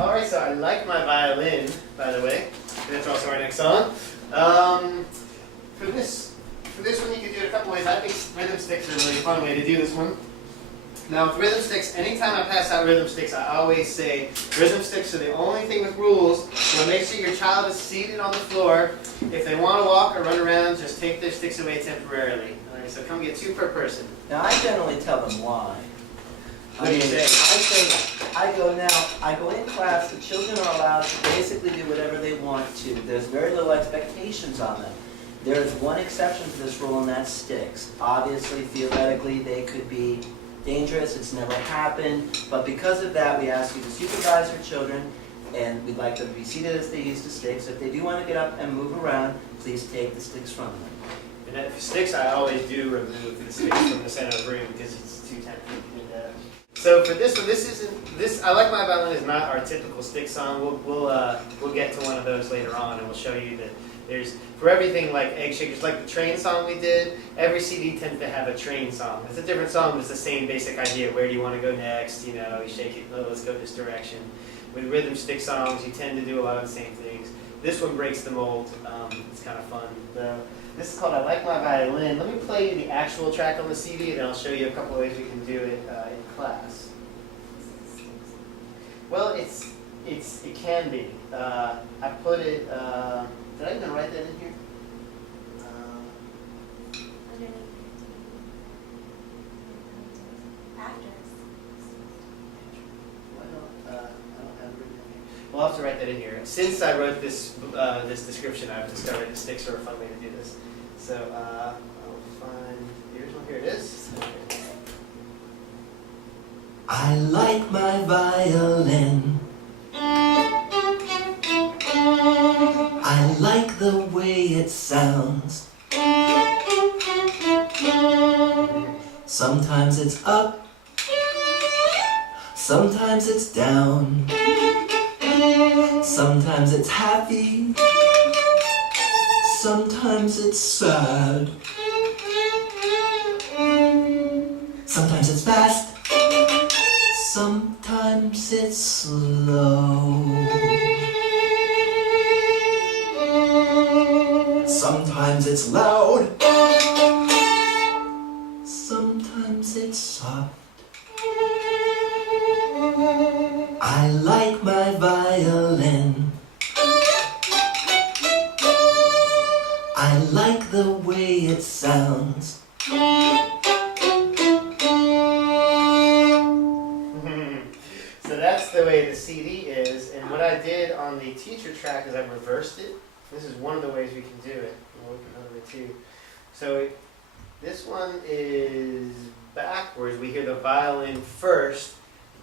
Alright, so I Like My Violin, by the way. That's also our next song. For this one, you can do it a couple ways. I think rhythm sticks are a really fun way to do this one. Now, with rhythm sticks, anytime I pass out rhythm sticks, I always say rhythm sticks are the only thing with rules. So make sure your child is seated on the floor. If they want to walk or run around, just take their sticks away temporarily. Alright, so come get 2 per person. Now, I generally tell them why. What do you say? I go in class, the children are allowed to basically do whatever they want to. There's very little expectations on them. There's one exception to this rule, and that's sticks. Obviously, theoretically, they could be dangerous. It's never happened. But because of that, we ask you to supervise your children, and we'd like them to be seated as they use the sticks. If they do want to get up and move around, please take the sticks from them. And for sticks, I always do remove the sticks from the center of the room because it's too tempting. So for this one, I Like My Violin is not our typical stick song. We'll get to one of those later on, and we'll show you that there's, for everything like Egg Shakers, like the train song we did, every CD tends to have a train song. It's a different song, but it's the same basic idea. Where do you want to go next? You know, you shake it, oh, let's go this direction. With rhythm stick songs, you tend to do a lot of the same things. This one breaks the mold. It's kind of fun. This is called I Like My Violin. Let me play you the actual track on the CD, and then I'll show you a couple of ways we can do it in class. Well, it can be. I put it. Did I even write that in here? We'll have to write that in here. Since I wrote this description, I've discovered that sticks are a fun way to do this. So I'll find the original. Here it is. I like my violin. I like the way it sounds. Sometimes it's up, sometimes it's down. Sometimes it's happy, sometimes it's sad. Sometimes it's fast, sometimes it's slow. Sometimes it's loud, sometimes it's soft. I like my violin. I like the way it sounds. So that's the way the CD is, and what I did on the teacher track is I reversed it. This is one of the ways we can do it. We'll look at another way too. So this one is backwards. We hear the violin first,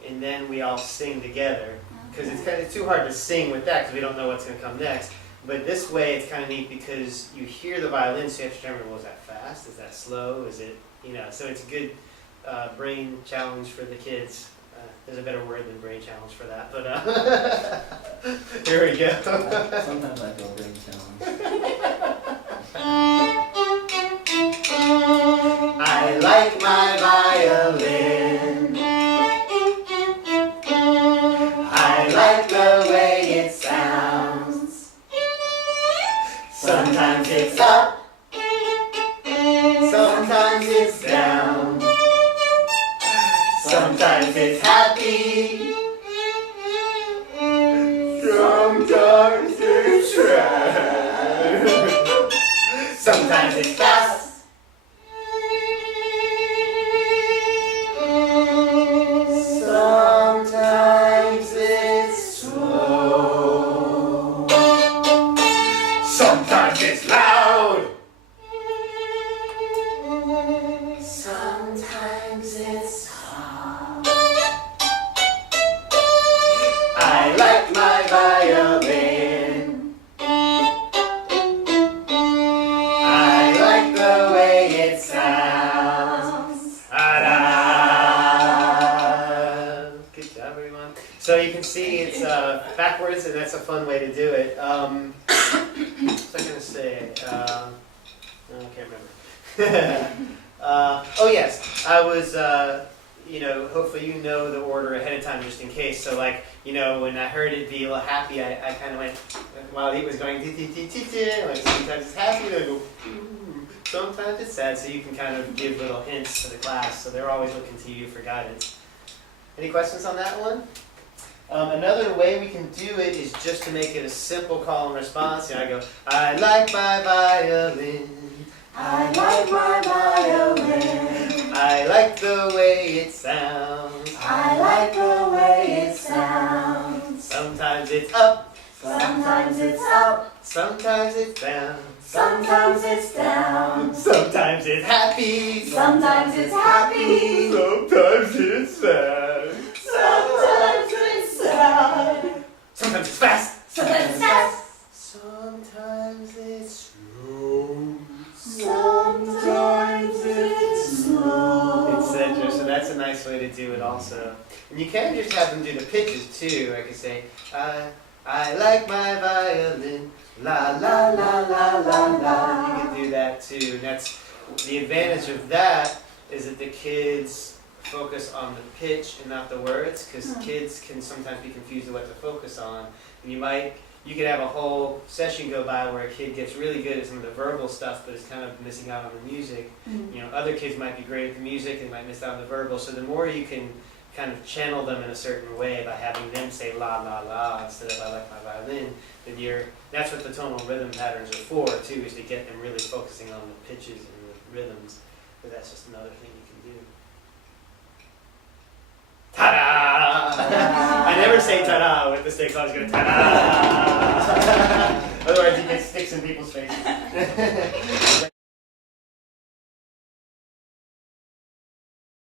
and then we all sing together. Because it's kind of too hard to sing with that because we don't know what's going to come next. But this way it's kind of neat because you hear the violin, so you have to determine, well, is that fast? Is that slow? Is it, so it's a good brain challenge for the kids. There's a better word than brain challenge for that, but here we go. Sometimes I feel brain challenge. I like my violin. I like the way it sounds. Sometimes it's up, sometimes it's down. Sometimes it's happy, sometimes it's sad. Sometimes it's fast, sometimes it's slow. Sometimes it's loud, sometimes it's I like my violin. I like the way it sounds. Ah-da. Good job, everyone. So you can see it's backwards, and that's a fun way to do it. What was I going to say? I can't remember. Oh yes, I was hopefully you know the order ahead of time just in case. So like, when I heard it be a little happy, I kind of went, while he was going, like sometimes it's happy, then I go, sometimes it's sad, so you can kind of give little hints to the class, so they're always looking to you for guidance. Any questions on that one? Another way we can do it is just to make it a simple call and response. I go, I like my violin. I like my violin. I like the way it sounds. I like the way it sounds. Sometimes it's up. Sometimes it's up. Sometimes it's down. Sometimes it's down. Sometimes it's happy. Sometimes it's happy. Sometimes it's sad. Sometimes it's sad. Sometimes it's fast. Sometimes it's fast. Sometimes it's slow. Sometimes it's slow. Etc. So that's a nice way to do it also. And you can just have them do the pitches too. I could say, I like my violin. La la la la la la. You can do that too. And that's the advantage of that is that the kids focus on the pitch and not the words, because kids can sometimes be confused with what to focus on. And you could have a whole session go by where a kid gets really good at some of the verbal stuff, but is kind of missing out on the music. Other kids might be great at the music and might miss out on the verbal. So the more you can kind of channel them in a certain way by having them say la la la instead of I like my violin, then that's what the tonal rhythm patterns are for too, is to get them really focusing on the pitches and the rhythms. But that's just another thing you can do. Ta-da! I never say ta-da with the sticks, I always go ta-da! Otherwise you get sticks in people's faces.